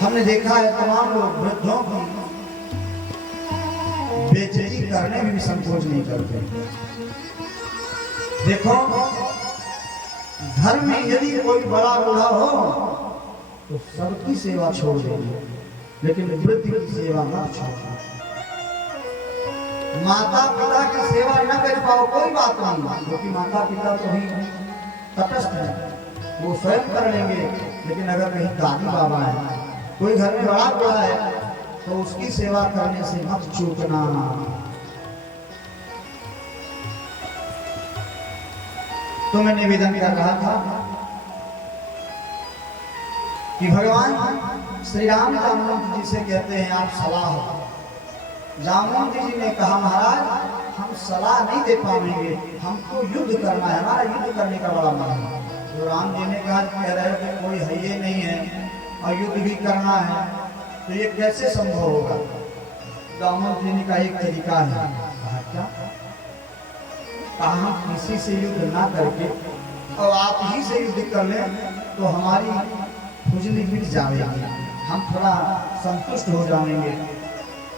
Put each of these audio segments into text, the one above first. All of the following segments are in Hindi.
हमने देखा है तमाम लोग वृद्धों की बेइज्जती करने में भी संकोच नहीं करते। देखो, घर में यदि कोई बड़ा बूढ़ा हो तो सबकी सेवा छोड़ देंगे, लेकिन वृद्ध की सेवा मत छोड़ना। माता पिता की सेवा न कर पाओ कोई बात नहीं, क्योंकि माता पिता तो ही तटस्थ है, वो स्वयं कर लेंगे। लेकिन अगर कहीं दादी बाबा है, कोई घर में बड़ा बूढ़ा है, तो उसकी सेवा करने से मत चूकना। तो मैं निवेदन कर रहा था कि भगवान श्री राम जामवंत जी से कहते हैं आप सलाह। जामवंत जी ने कहा महाराज हम सलाह नहीं दे पाएंगे, हमको युद्ध करना है, हमारा युद्ध करने का बड़ा मन है। तो राम जी ने कहा कह रहे कि कोई है ये नहीं है और युद्ध भी करना है, तो ये कैसे संभव होगा। जामवंत जी ने कहा एक तरीका है। कहा क्या? कहा किसी से युद्ध ना करके और आप ही से युद्ध कर लें तो हमारी खुजली मिट जाएगी, हम थोड़ा संतुष्ट हो जाएंगे।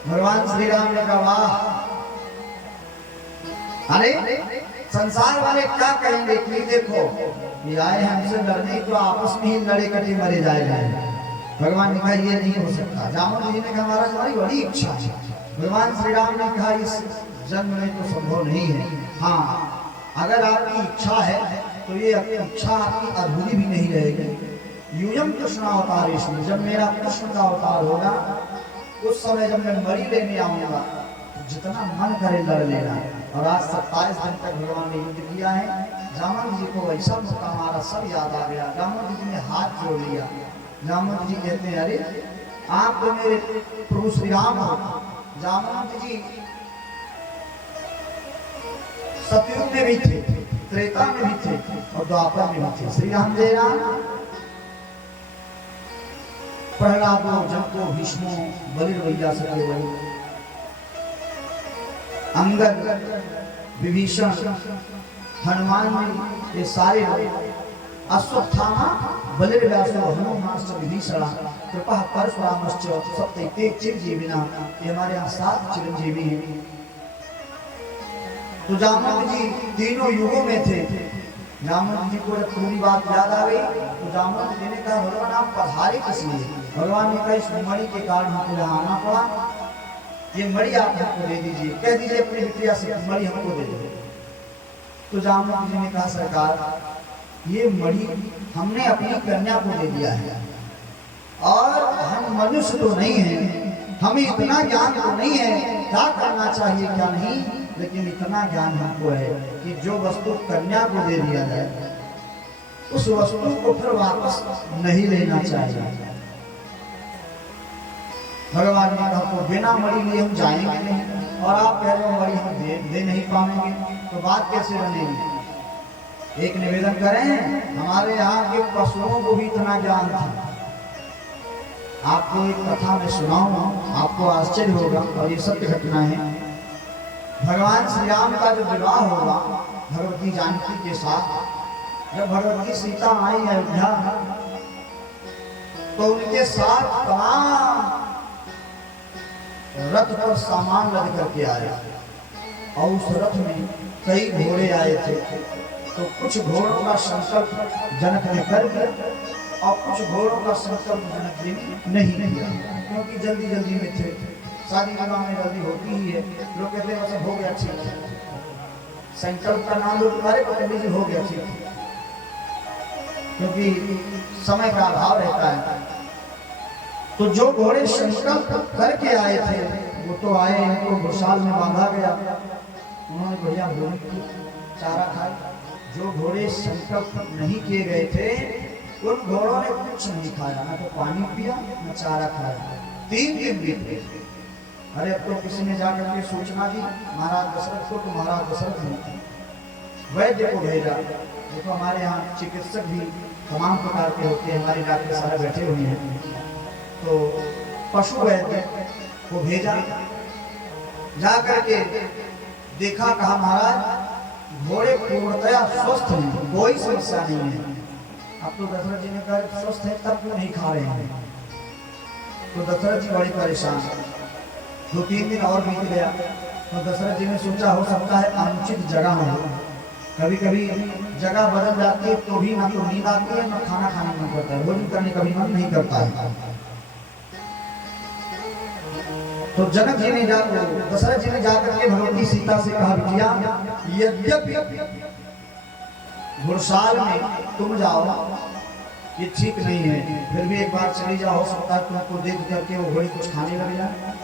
भगवान श्री राम ने कहा वाह, अरे संसार वाले क्या कहेंगे कि देखो ये आए हमसे लड़ने, तो आपस में ही लड़े कटे मरे जाएगा। भगवान ने कहा ये नहीं हो सकता। जामवंत जी ने कहा महाराज हमारी बड़ी इच्छा है। भगवान श्री राम ने कहा इस जन्म में तो संभव नहीं है, हाँ अगर आपकी इच्छा है तो ये इच्छा आपकी अधूरी भी नहीं रहेगी। यूयम कृष्ण अवतारेश में, जब मेरा कृष्ण का अवतार होगा उस समय जब मैं मरी लेने आऊंगा, जितना मन करे लड़ लेना। और आज 27 दिन तक भगवान ने युद्ध किया है। जामवंत जी को ऐसा मौका मारा, सब याद आ गया। जामवंत जी ने हाथ जोड़ लिया। जामवंत जी कहते हैं अरे आप तो मेरे प्रभु श्री राम हो। जामवंत जी सतयुग में भी थे, त्रेता में भी थे और द्वापर में भी थे। श्री राम जय राम। प्रहलादो जंतो भीष्मो बलिर्वैया सत्यवती, अंगद विभीषण हनुमान जी, ये सारे अश्वत्थामा बलिर्व्यासो हनुमानश्च विभीषण कृपा परशुरामश्च सप्तैते चिरजीविना, ये हमारे यहाँ 7 चिरंजीवी हैं। तो जामवंत जी तीनों युगों में थे। जामवंत जी को जब पूरी बात याद आ गई तो जामवंत जी ने कहा भगवान आप पधारे किस लिए। भगवान ने कहा इस मणि के कारण हमको यहाँ आना पड़ा, ये मणि आप हमको दे दीजिए, कह दीजिए अपनी बिटिया से मणि हमको दे दीजिए। तो जामवंत जी ने कहा सरकार ये मणि हमने अपनी कन्या को दे दिया है और हम मनुष्य तो नहीं हैं, हमें इतना ज्ञान तो नहीं है क्या करना चाहिए क्या नहीं, लेकिन इतना ज्ञान हमको है कि जो वस्तु कन्या को दे दिया जाए उस वस्तु को फिर वापस नहीं लेना चाहिए। भगवान ने कहा तो बिना मणि लिए हम जाएंगे नहीं, और आप कह रहे हो मणि हम दे नहीं पाएंगे, तो बात कैसे बनेगी। एक निवेदन करें, हमारे यहाँ के पशुओं को भी इतना ज्ञान था। आपको एक कथा में सुनाऊंगा, आपको आश्चर्य होगा और ये सत्य घटना है। भगवान श्री राम का जो विवाह होगा भगवती जानकी के साथ, जब भगवती सीता आई अयोध्या तो उनके साथ तमाम रथ पर सामान लद करके आए और उस रथ में कई घोड़े आए थे। तो कुछ घोड़ों का संकल्प जनक ने कर दिया और कुछ घोड़ों का संकल्प जनक ने नहीं किया, क्योंकि जल्दी जल्दी में थे। शादी विवाह में जल्दी होती ही है, लोग कहते हैं मतलब हो गया ठीक, संकल्प का नाम लोग तुम्हारे पंडित जी हो गया ठीक, क्योंकि समय का अभाव रहता है। तो जो घोड़े संकल्प करके आए थे वो तो आए, इनको घुड़साल में बांधा गया, उन्होंने बढ़िया भोजन चारा खाया। जो घोड़े संकल्प नहीं किए गए थे उन घोड़ों ने कुछ नहीं खाया, ना तो पानी पिया न चारा खाया। 3 दिन बीत गए। अरे अब तो किसी ने जाकर के सूचना दी महाराज दशरथ को, तो महाराज दशरथ ने वैद्य को भेजा। देखो हमारे यहाँ चिकित्सक भी तमाम प्रकार के होते हैं, हमारे डॉक्टर सारे बैठे हुए हैं। तो पशु वैद्य को भेजा, जा करके देखा, कहा महाराज घोड़े पूर्णतया स्वस्थ हैं, कोई समस्या नहीं है। अब तो दशरथ जी ने कहा स्वस्थ है तब क्यों नहीं खा रहे हैं। तो दशरथ जी बड़े परेशान। 2-3 दिन और बीत गया तो दशरथ जी ने सोचा हो सकता है अनुचित जगह हो। कभी कभी जगह बदल जाती है तो भी ना तो नींद आती है ना खाना खाने मन करता है, भोजन करने का भी मन नहीं करता है। तो जनक जी ने दशरथ जी ने जाकर के भगवती सीता से कहा, बिटिया यद्यपि घुड़साल में तुम जाओ ये ठीक नहीं है, फिर भी एक बार चली जाओ, हो सकता है तुमको देख करके वो घोड़ी कुछ खाने लग जाए।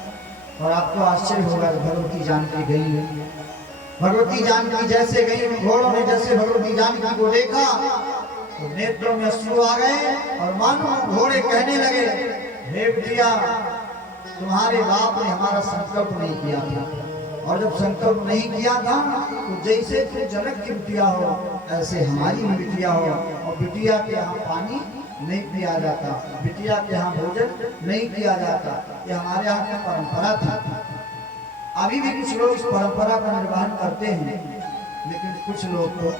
और आपको आश्चर्य होगा भगवती जानकी गई है। भगवती जानकी जैसे गई, घोड़ों ने जैसे भगवती जानकी को देखा तो नेत्रों में अश्रु आ गए और मानो घोड़े कहने लगे, हे बिटिया तुम्हारे बाप ने हमारा संकल्प नहीं किया था, और जब संकल्प नहीं किया था तो जैसे तुम जनक की बिटिया हो ऐसे हमारी भी बिटिया हो, और बिटिया के यहाँ पानी नहीं पिया जाता, बिटिया के यहाँ भोजन नहीं किया जाता, ये हमारे यहाँ की परंपरा थी। अभी भी कुछ लोग इस परंपरा का निर्वहन करते हैं, लेकिन कुछ लोग तो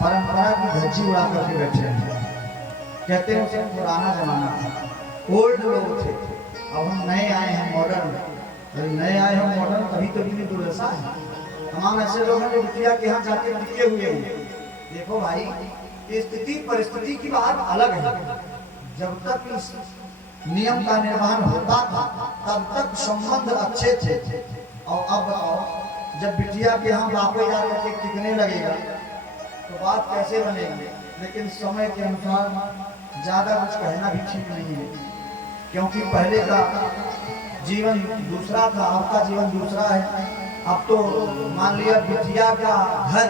परंपरा की धज्जी उड़ा करके बैठे हैं, कहते हैं उसे पुराना जमाना था, ओल्ड लोग थे, अब हम नए आए हैं मॉडर्न। नए आए हैं मॉडर्न तभी तो इतनी दुर्दशा है। तमाम ऐसे लोग हैं जो बिटिया के यहाँ जाके टिके हुए हैं। देखो भाई, स्थिति परिस्थिति की बात अलग है। जब तक इस नियम का निर्वहन होता था तब तक संबंध अच्छे थे, और अब बताओ जब बिटिया के यहाँ बापे जा रहे टिकने लगेगा तो बात कैसे बनेगी। लेकिन समय के अनुसार ज्यादा कुछ कहना भी ठीक नहीं है, क्योंकि पहले का जीवन दूसरा था, अब का जीवन दूसरा है। अब तो मान लिया बिटिया का घर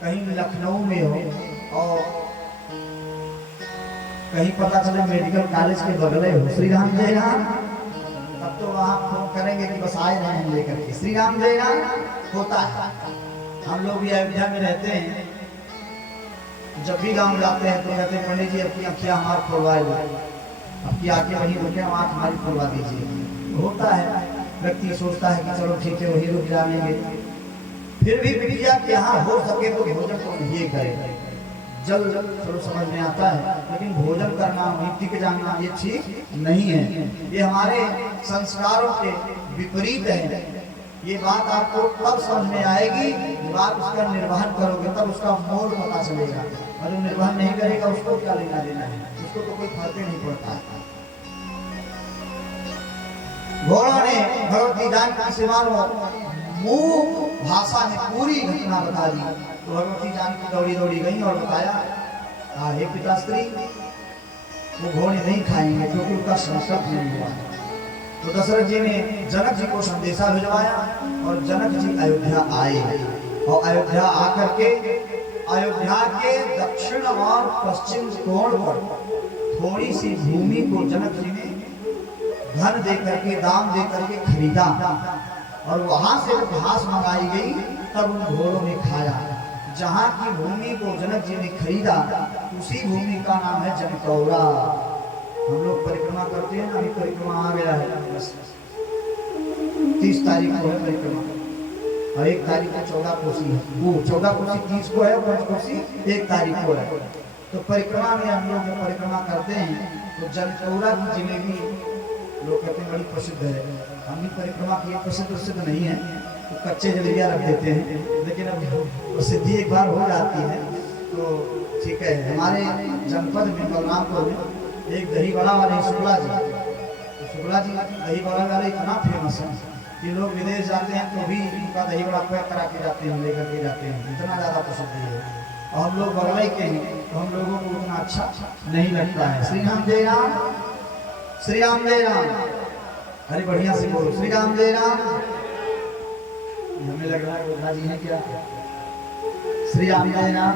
कहीं लखनऊ में हो और कहीं पता चले मेडिकल कॉलेज के बगले हो, श्री राम जय राम, तब तो वहाँ फोन करेंगे कि बस आए रहे हैं लेकर के, श्री राम जय राम होता है। हम लोग भी अयोध्या में रहते हैं, जब भी गांव जाते हैं तो कहते हैं पंडित जी आपकी आँखियाँ हमारे खोलवाए, आपकी आँखें वहीं रुके, हम आँख हमारी खोलवा दीजिए। होता है, व्यक्ति सोचता है कि चलो ठीक है वही रुक जाएंगे, फिर भी बिटिया के यहाँ हो सके तो भोजन तो नहीं करे। जल चलो समझ में आता है, लेकिन भोजन करना, नीति के जानना ये ठीक नहीं है, ये हमारे संस्कारों के विपरीत है। ये बात आपको तब समझ में आएगी जब आप उसका निर्वहन करोगे, तब उसका मोल पता चलेगा। और जो निर्वहन नहीं करेगा उसको क्या लेना देना है, उसको तो कोई फर्क नहीं पड़ता है। घोड़ा ने भगवती जानकी से मानो मुंह भाषा में पूरी घटना बता दी। तो भगवती जानकी दौड़ी दौड़ी गई और बताया, हे पिताश्री वो घोड़े नहीं खाएंगे क्योंकि उनका संकल्प नहीं हुआ। तो दशरथ जी ने जनक जी को संदेशा भिजवाया और जनक जी अयोध्या आए, और अयोध्या आकर के अयोध्या के दक्षिण और पश्चिम कोण पर थोड़ी सी भूमि को जनक जी ने धन दे करके, दाम दे करके खरीदा, और वहां से घास मंगाई गई, तब उन घोड़ों ने खाया। जहाँ की भूमि को जनक जी ने खरीदा उसी भूमि का नाम है जनकौरा। हम लोग परिक्रमा करते हैं ना, अभी परिक्रमा आ गया है, 30 तारीख को है परिक्रमा, और 1 तारीख को 14 कोसी है, वो 14 कोसी 30 को है, 5 कोसी 1 तारीख को है। तो परिक्रमा में हम लोग जब परिक्रमा करते हैं तो जनकौरा की जिलेबी लोग कहते हैं बड़ी प्रसिद्ध है। हम भी परिक्रमा की प्रसिद्ध नहीं है, तो कच्चे जलेबियाँ रख देते हैं, लेकिन अब प्रसिद्धि एक बार हो जाती है तो ठीक है। हमारे जनपद में बलरामपुर में एक दही बड़ा वाले शुक्ला जी दही बड़ा वाले इतना फेमस है कि लोग विदेश जाते हैं तो भी उनका दही बड़ा पैक करा के जाते हैं, लेकर के जाते हैं, इतना ज़्यादा प्रसिद्धि है। और हम लोग बगल के हैं तो हम लोगों को उतना अच्छा नहीं लगता है। श्री राम जय राम, श्री राम जय राम, अरे बढ़िया से बोलो श्री राम जय राम। हमें लग रहा है ओझा जी हैं क्या, श्री राम जय राम।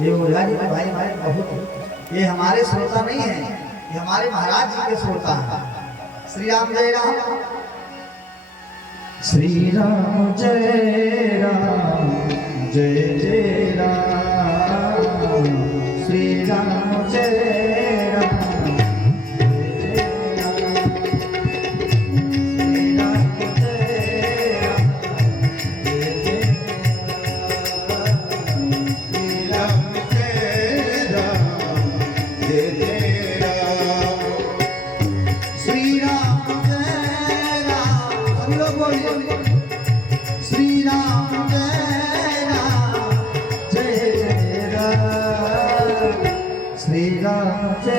ये ओझा जी के भाई हमारे बहुत, ये हमारे श्रोता नहीं है, ये हमारे महाराज जी के श्रोता हैं। श्री राम जय राम, श्री राम जय राम, जय जय राम, श्री राम जय राम, जय जय राम, नाचे